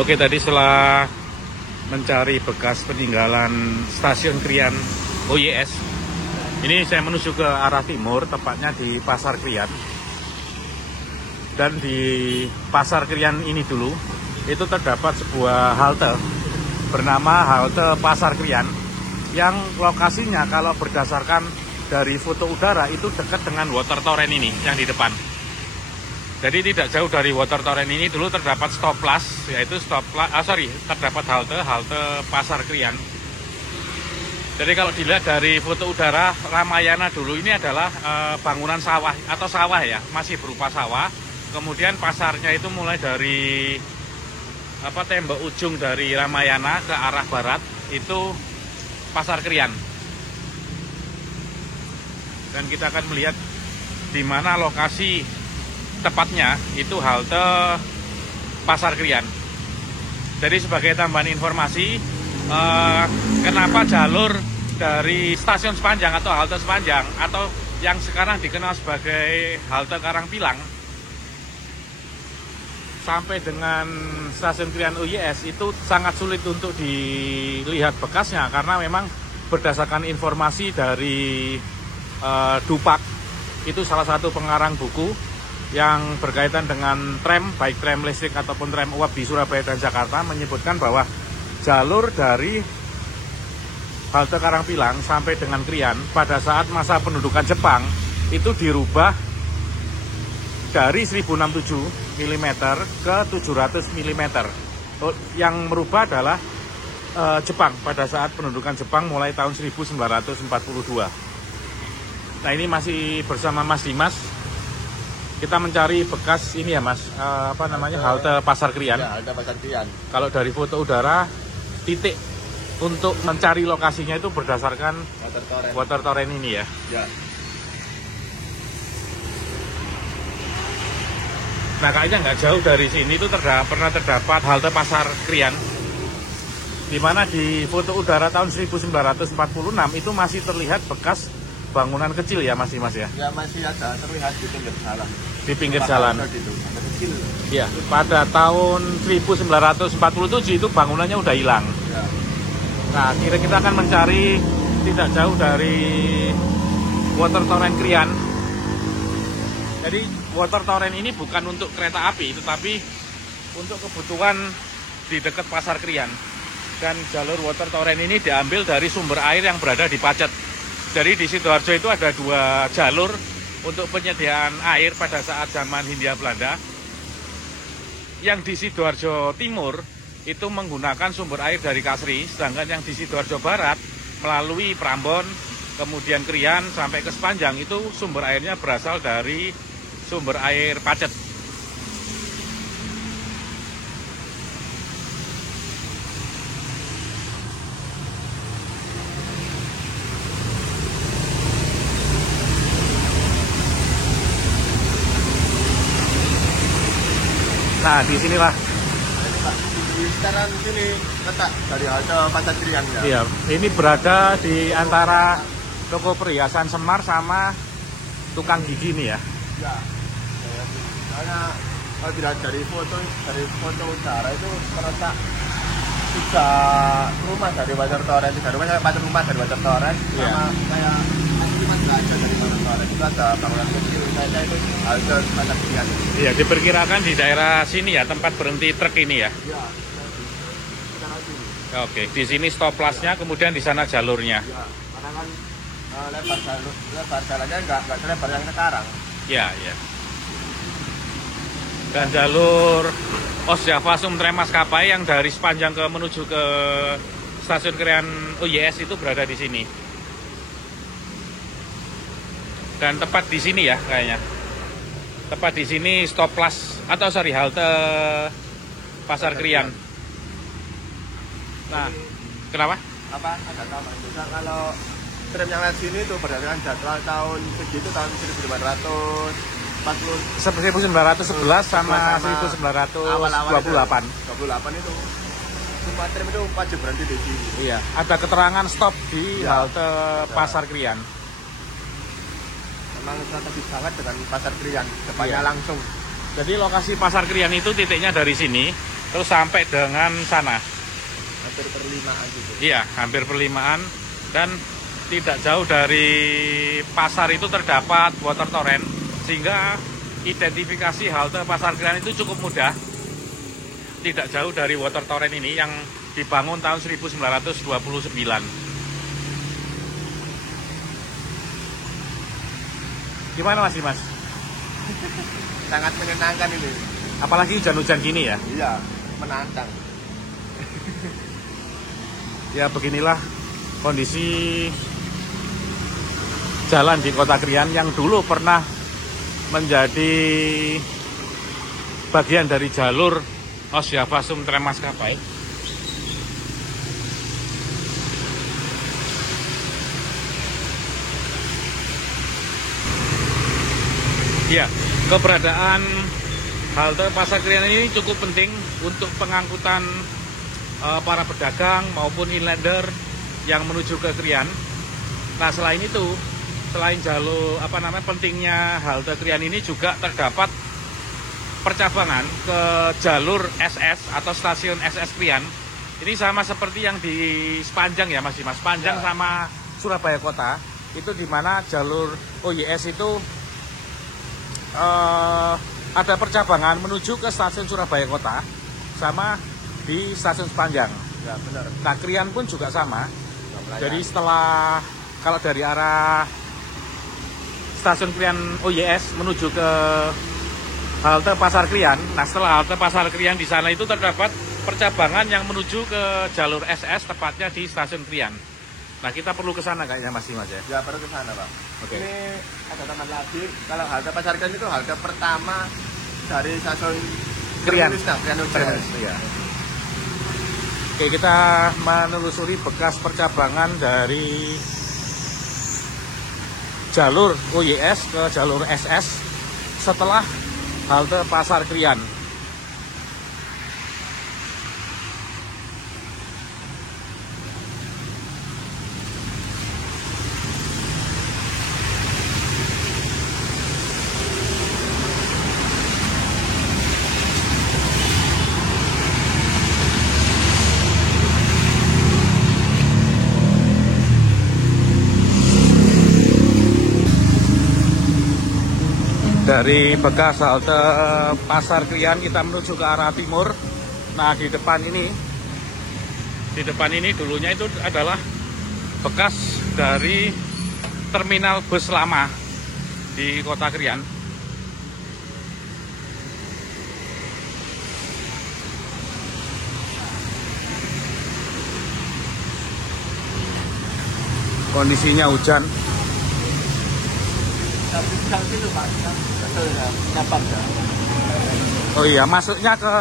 Oke, tadi setelah mencari bekas peninggalan stasiun Krian OYS, ini saya menuju ke arah timur, tepatnya di Pasar Krian. Dan di Pasar Krian ini dulu, itu terdapat sebuah halte bernama halte Pasar Krian, yang lokasinya kalau berdasarkan dari foto udara itu dekat dengan water torrent ini yang di depan. Jadi tidak jauh dari water torrent ini dulu terdapat stoplas, yaitu terdapat halte Pasar Krian. Jadi kalau dilihat dari foto udara, Ramayana dulu ini adalah bangunan sawah atau sawah ya, masih berupa sawah. Kemudian pasarnya itu mulai dari tembok ujung dari Ramayana ke arah barat itu Pasar Krian. Dan kita akan melihat di mana lokasi tepatnya itu halte Pasar Krian. Jadi sebagai tambahan informasi, kenapa jalur dari stasiun Sepanjang atau halte Sepanjang atau yang sekarang dikenal sebagai halte Karangpilang sampai dengan stasiun Krian OYS itu sangat sulit untuk dilihat bekasnya, karena memang berdasarkan informasi dari Dupak, itu salah satu pengarang buku yang berkaitan dengan tram, baik tram listrik ataupun tram uap di Surabaya dan Jakarta, menyebutkan bahwa jalur dari halte Karangpilang sampai dengan Krian pada saat masa pendudukan Jepang itu dirubah dari 1067 mm ke 700 mm. Yang merubah adalah Jepang pada saat pendudukan Jepang mulai tahun 1942. Nah, ini masih bersama Mas Dimas. Kita mencari bekas ini ya Mas, halte Pasar Krian. Ya, halte Pasar Krian. Kalau dari foto udara, titik untuk mencari lokasinya itu berdasarkan water torrent ini ya. Ya. Nah, kayaknya nggak jauh dari sini itu pernah terdapat halte Pasar Krian, di mana di foto udara tahun 1946 itu masih terlihat bekas bangunan kecil ya Mas Dimas ya? Ya, masih ada terlihat di pinggir jalan. Di pinggir jalan. Gitu. Ada kecil. Ya, pada tahun 1947 itu bangunannya udah hilang. Ya. Nah, kita akan mencari tidak jauh dari water torrent Krian. Jadi water torrent ini bukan untuk kereta api, tetapi untuk kebutuhan di dekat Pasar Krian. Dan jalur water torrent ini diambil dari sumber air yang berada di Pacet. Jadi di Sidoarjo itu ada dua jalur untuk penyediaan air pada saat zaman Hindia Belanda. Yang di Sidoarjo Timur itu menggunakan sumber air dari Kasri, sedangkan yang di Sidoarjo Barat melalui Prambon, kemudian Krian sampai ke Sepanjang itu sumber airnya berasal dari sumber air Pacet. Nah, di sinilah. Di sekarang sini letak dari halte Pasar Krian ya. Iya, ini berada di antara toko perhiasan Semar sama tukang gigi nih ya. Ya. Soalnya kalau dilihat dari foto udara itu terletak 3 rumah dari water torrent, 3 rumah dari water torrent, sama kayak 5 aja dari water torrent. Itu ada bangunan kecil, kayaknya itu halte Pasar Krian. Iya, diperkirakan di daerah sini ya tempat berhenti truk ini ya. Iya. Oke, di sini stoplasnya, kemudian di sana jalurnya. Ya, karena kan lebar jalannya nggak selebar yang sekarang. Ya, ya. Dan jalur Osjava Sumtrem Maskapai yang dari Sepanjang menuju ke stasiun Krian OYS itu berada di sini. Dan tepat di sini ya kayaknya. Tepat di sini stoplas halte Pasar Krian. Nah, kenapa? Ada tambah juga kalau tram yang lewat sini itu berdasarkan jadwal tahun segitu, tahun 1911 sama 1928. 28 itu semua tram itu wajib berhenti di sini. Iya, ada keterangan stop di halte Pasar Krian. Memang strategis banget dengan Pasar Krian, depannya langsung. Jadi lokasi Pasar Krian itu titiknya dari sini. terus sampai dengan sana. Hampir perlimaan gitu. Iya, hampir perlimaan, dan tidak jauh dari pasar itu terdapat water torrent, sehingga identifikasi halte Pasar Krian itu cukup mudah. Tidak jauh dari water torrent ini yang dibangun tahun 1929. Gimana Mas Dimas? Sangat menyenangkan ini. Apalagi hujan-hujan gini ya? Iya, menantang. Ya beginilah kondisi jalan di Kota Krian yang dulu pernah menjadi bagian dari jalur Osjava Sumtrem Maskapai. Ya, keberadaan halte Pasar Krian ini cukup penting untuk pengangkutan para pedagang maupun inlander yang menuju ke Krian. Nah, selain itu, selain jalur pentingnya halte Krian ini juga terdapat percabangan ke jalur SS atau stasiun SS Krian. Ini sama seperti yang di Sepanjang ya Mas Dimas. Sepanjang ya. sama Surabaya Kota itu di mana jalur OYS itu ada percabangan menuju ke stasiun Surabaya Kota sama di stasiun Sepanjang. Ya, benar. Nah, Krian pun juga sama. Jadi setelah kalau dari arah stasiun Krian OYS menuju ke halte Pasar Krian, nah setelah halte Pasar Krian di sana itu terdapat percabangan yang menuju ke jalur SS, tepatnya di stasiun Krian. Nah, kita perlu ke sana kayaknya Mas Dimas ya. Ya, perlu ke sana, Pak. Oke. Ini ada tambahan lagi. Kalau halte Pasar Krian itu halte pertama dari stasiun Krian. Krian OYS. Iya. Oke, kita menelusuri bekas percabangan dari jalur OYS ke jalur SS setelah halte Pasar Krian. Dari bekas halte Pasar Krian kita menuju ke arah timur. Nah, di depan ini dulunya itu adalah bekas dari terminal bus lama di Kota Krian. Kondisinya hujan. Oh iya, masuknya ke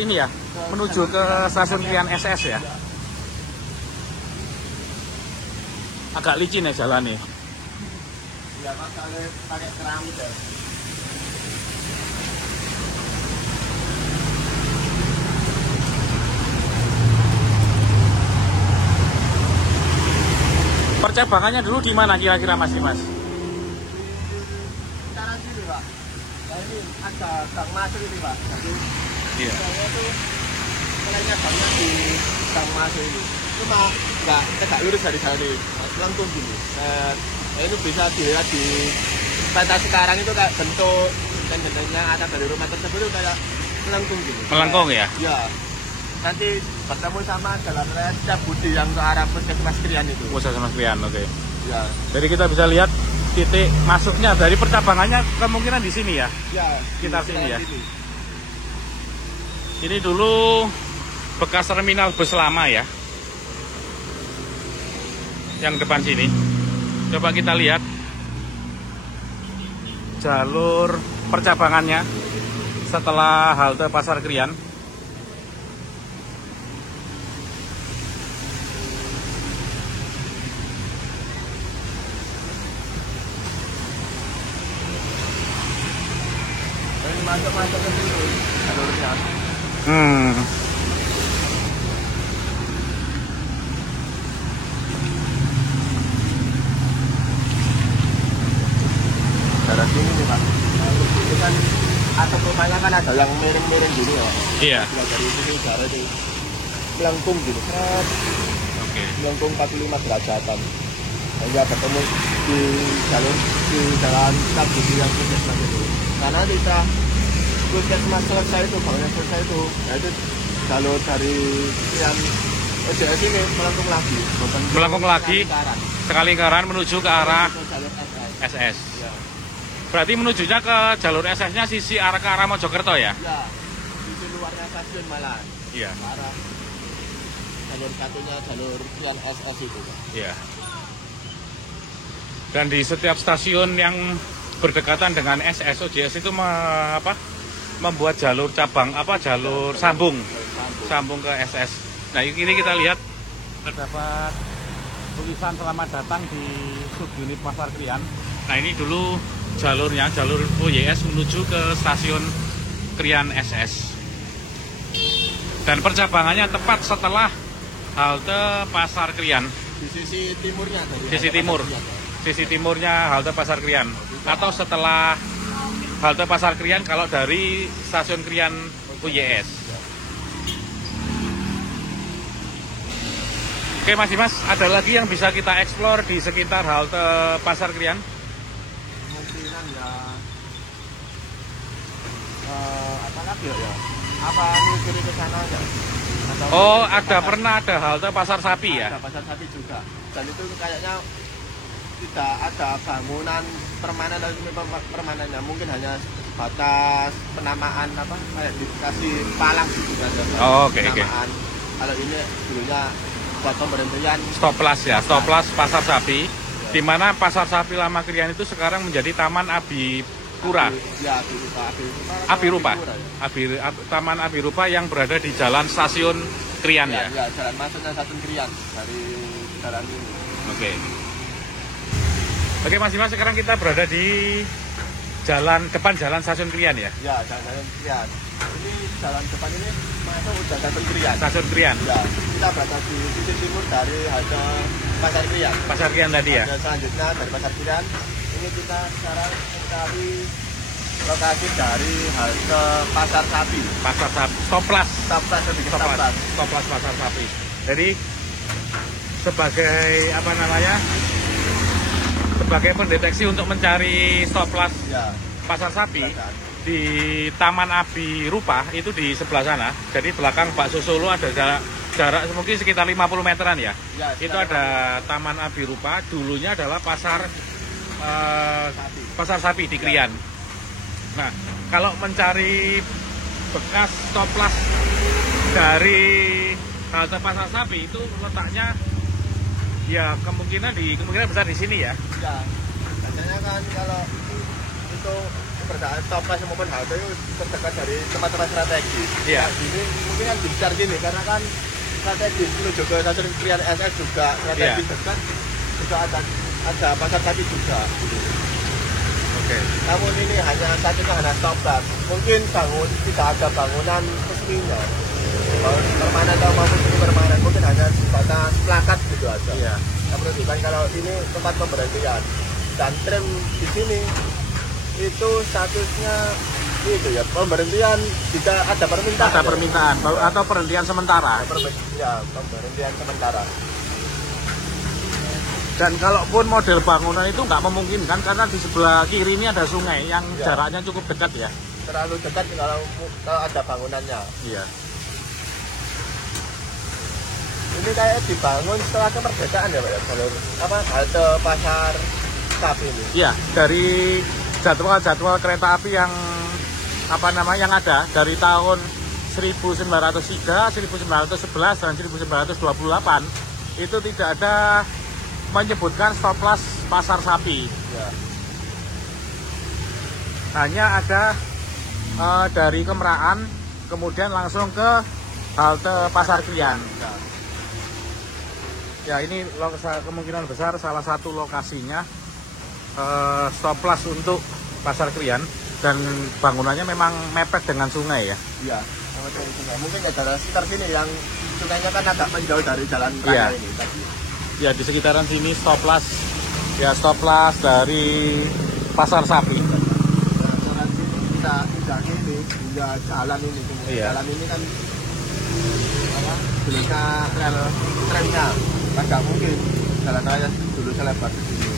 ini ya, menuju ke stasiun Krian SS ya. Agak licin ya jalan nih. Ya, Mas, pakai keramik ya. Percabangannya dulu di mana kira-kira Mas Dimas? Ini ada gang masuk ini, Pak. Jadi Iya. saya itu mulainya gangnya di gang masuk ini. Cuma nggak tegak lurus dari jalan ini, melengkung gini. Nah, ini bisa dilihat di peta sekarang itu kayak bentuk dan bentuknya ada dari rumah tersebut itu kayak melengkung gini. Melengkung ya? Iya. Nanti bertemu sama jalan raya Setiabudi yang ke arah Puskesmas Krian itu. Puskesmas Krian, oke. Ya. Jadi kita bisa lihat titik masuknya dari percabangannya kemungkinan di sini ya. Ya, Sekitar sini ya. Sini. Ini dulu bekas terminal bus lama ya. Yang depan sini. Coba kita lihat jalur percabangannya setelah halte Pasar Krian. Masuk ke situ jalurnya. Daerah sini nih, Pak. Ini kan atap rumahnya kan ada ada yang miring-miring gini ya. Iya. Bila dari sini udara itu melengkung gini, Oke. melengkung 45 derajatan. Hingga bertemu di jalan stability yang puskesmas itu. Karena kita puskesmas selesai itu, bangunan selesai itu, nah itu jalur dari yang OJS ini melengkung lagi. Melengkung lagi, sekali lingkaran menuju ke arah jalur SS. Ya. Berarti menujunya ke jalur SS-nya sisi arah ke arah Mojokerto ya? Ya, di luarnya stasiun malah. Iya. Arah jalur satunya jalur yang SS itu. Iya. Dan di setiap stasiun yang berdekatan dengan SS, OJS itu membuat jalur cabang jalur sambung ke SS. Nah ini kita lihat terdapat tulisan selamat datang di subunit Pasar Krian. Nah ini dulu jalurnya, jalur OJS menuju ke stasiun Krian SS. Dan percabangannya tepat setelah halte Pasar Krian. Di sisi timurnya dari Sisi timur. Sisi timurnya halte Pasar Krian. Atau setelah halte Pasar Krian kalau dari stasiun Krian OJS. Oke Mas Dimas, ada lagi yang bisa kita eksplor di sekitar halte Pasar Krian? Kemungkinan ya apa lagi ya? Apa mikir ke sana aja? Oh, pernah ada halte Pasar Sapi ya? Ada Pasar Sapi juga. Dan itu kayaknya tidak ada bangunan permanen dan permanennya, mungkin hanya batas penamaan kayak dikasih palang gitu aja. Oh, oke. Kalau ini dulunya buat pemberhentian Stoplas ya, Stoplas Pasar Sapi. Ya. Di mana Pasar Sapi Lama Krian itu sekarang menjadi Taman Abipura. Abirupa. Taman Abirupa yang berada di Jalan Stasiun Krian ya. Ya, jalan masuknya Stasiun Krian dari jalan ini. Oke Mas Dimas, sekarang kita berada di depan Jalan Stasiun Krian ya? Ya, Jalan Krian. Ini jalan depan ini masuk udah Stasiun Krian. Stasiun Krian. Ya, kita berada di sisi timur dari halte Pasar Krian. Pasar Krian tadi ya? Dan selanjutnya dari Pasar Krian, ini kita sekarang mencari lokasi dari halte Pasar Sapi. Pasar Sapi. Stoplas Pasar Sapi. Jadi sebagai sebagai pendeteksi untuk mencari stoplas ya. Pasar Sapi di Taman Abirupa itu di sebelah sana. Jadi belakang Bakso Solo ada jarak mungkin sekitar 50 meteran ya. Ya, itu ada Taman Abirupa, dulunya adalah Pasar Sapi di Krian. Nah, kalau mencari bekas stoplas dari halte Pasar Sapi itu letaknya ya kemungkinan besar di sini ya. Ya, biasanya kan kalau itu keberadaan stoplas maupun halte itu terdekat dari tempat-tempat strategis. Iya. Nah, ini mungkin yang besar gini karena kan strategis menuju ke Stasiun Krian SS juga strategis dekat. Juga ada Pasar Sapi juga. Oke. Namun ini hanya stoplas. Mungkin tidak ada bangunan resminya. Permanen atau maupun semi permanen, mungkin hanya sebatas plakat gitu aja. Iya. Yang menunjukkan kalau ini tempat pemberhentian. Dan tram di sini itu statusnya itu ya pemberhentian jika ada permintaan. Ada permintaan atau perhentian sementara. Ya, pemberhentian sementara. Dan kalaupun model bangunan itu nggak memungkinkan karena di sebelah kiri ini ada sungai yang jaraknya cukup dekat ya. Terlalu dekat kalau ada bangunannya. Iya. Ini kayak dibangun setelah kemerdekaan ya Pak ya, jalur halte Pasar Sapi ini. Iya, dari jadwal kereta api yang yang ada dari tahun 1903, 1911 dan 1928 itu tidak ada menyebutkan stoplas Pasar Sapi. Ya. Hanya ada dari Kemerahan kemudian langsung ke halte Pasar Krian. Ya ini kemungkinan besar salah satu lokasinya stoplas untuk Pasar Krian dan bangunannya memang mepet dengan sungai ya. Iya, mungkin ya daerah sekitar sini yang sungainya kan agak menjauh dari jalan raya ini tadi. Ya di sekitaran sini stoplas dari Pasar Sapi. Nah, kita tidak ini hingga jalan ini. Iya. Jalan ini kan apa? Dulunya rel trennya, kan nggak mungkin jalan raya dulu selebar segini.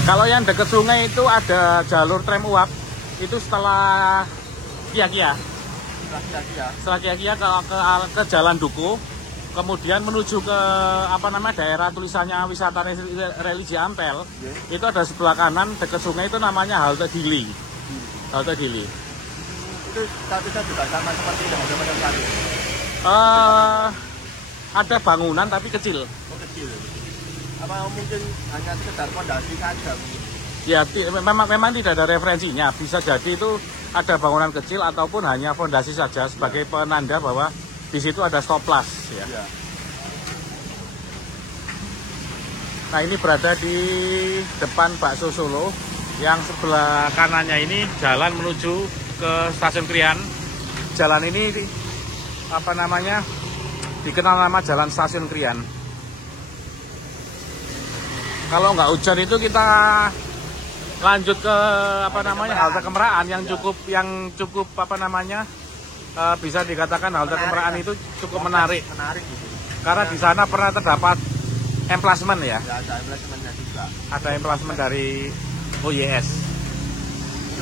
Kalau yang dekat sungai itu ada jalur tram uap, itu setelah Kia-Kia. Setelah Kia-Kia ke Jalan Duku, kemudian menuju ke daerah tulisannya wisata religi Ampel. Itu ada sebelah kanan dekat sungai itu namanya halte Dili. Halte Dili. Itu statusnya juga sama seperti yang ada pada saat ini. Ada bangunan tapi kecil. Oh, kecil. Apa mungkin hanya sekedar fondasi saja? Ya, memang tidak ada referensinya. Bisa jadi itu ada bangunan kecil ataupun hanya fondasi saja sebagai penanda bahwa di situ ada stoplas. Ya. Ya. Nah, ini berada di depan Bakso Solo. Yang sebelah kanannya ini jalan menuju ke Stasiun Krian. Jalan ini dikenal nama Jalan Stasiun Krian. Kalau nggak hujan itu kita lanjut ke halte Kemerahan yang cukup bisa dikatakan halte Kemerahan itu cukup menarik. Gitu. Karena di sana pernah terdapat emplasement ya. Ya, ada emplasmentnya juga. Ada emplasement dari OYS.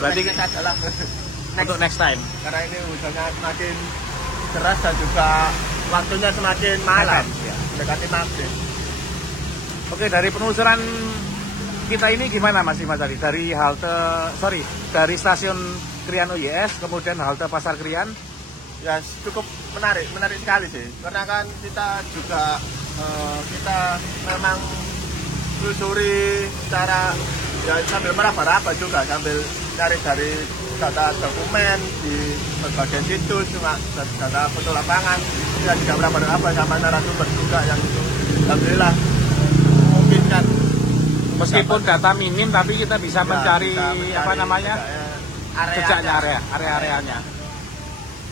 Berarti adalah untuk next time. Karena ini hujannya semakin deras dan juga waktunya semakin malam. Ya. Mendekati maghrib. Oke, dari penelusuran kita ini gimana Mas Dimas tadi? Dari stasiun Krian OYS, kemudian halte Pasar Krian. Ya cukup menarik sekali sih. Karena kan kita juga kita memang telusuri secara ya sambil meraba-raba juga, sambil cari dari data dokumen di berbagai situs, cuma data foto lapangan. Kita juga meraba-raba sama narasumber juga yang itu alhamdulillah memungkinkan. Meskipun data minim tapi kita bisa mencari area-areanya.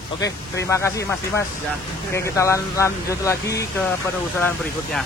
Oke, terima kasih Mas Dimas. Ya. Oke, kita lanjut lagi ke penelusuran berikutnya.